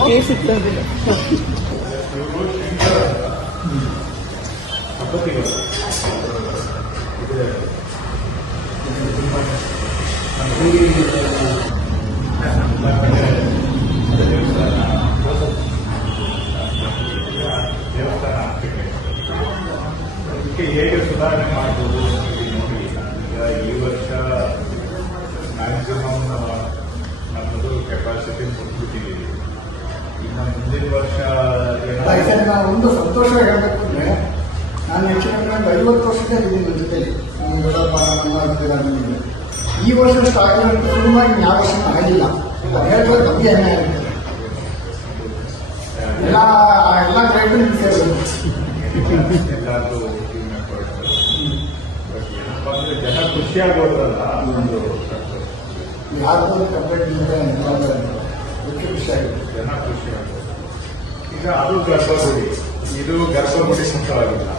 Case ಇಟ್ಟೋದಿಲ್ಲ ದೇವಸ್ಥಾನ ಅದಕ್ಕೆ ಹೇಗೆ ಸುಧಾರಣೆ ಮಾಡ್ಬೋದು ಅಂತ ನೋಡಿ ಈಗ ಈ ವರ್ಷ ಮುಂದಿನ ವರ್ಷ ಯಾಕಂದ್ರೆ ನಾನು ಒಂದು ಸಂತೋಷ ಹೇಳಬೇಕು ಅಂದ್ರೆ ನಾನು ಹೆಚ್ಚಿನ ಕಡಿಮೆ ಐವತ್ತು ವರ್ಷದ ಇದ್ದೀನಿ ನನ್ನ ಜೊತೆಲಿ. ನಾನು ದೊಡ್ಡಪ್ಪ ನಮ್ಮ ಈ ವರ್ಷ ಸ್ಟಾರ್ಟ್ ಮಾಡಿದ್ದು ಸುಲಭವಾಗಿ ಯಾವ ವರ್ಷ ಆಗಿಲ್ಲ. ಅದು ಹೇಳಿದ್ರೆ ನಮಗೆ ಆಗುತ್ತೆ. ಎಲ್ಲ ಜನ ಖುಷಿಯಾಗೋದ್ರಲ್ಲ ಒಂದು. ಯಾರ್ದು ಕಂಪ್ಲೇಂಟ್ ಇಲ್ಲದೆ ವಿಷಯ ಆಗಿದೆ ಜನ ಖುಷಿಯಾಗೋದು ಈಗ ಅದು ಗರ್ಭಗುಡಿ. ಇದು ಗರ್ಭಗುಡಿ ಮುಖವಾಗಿಲ್ಲ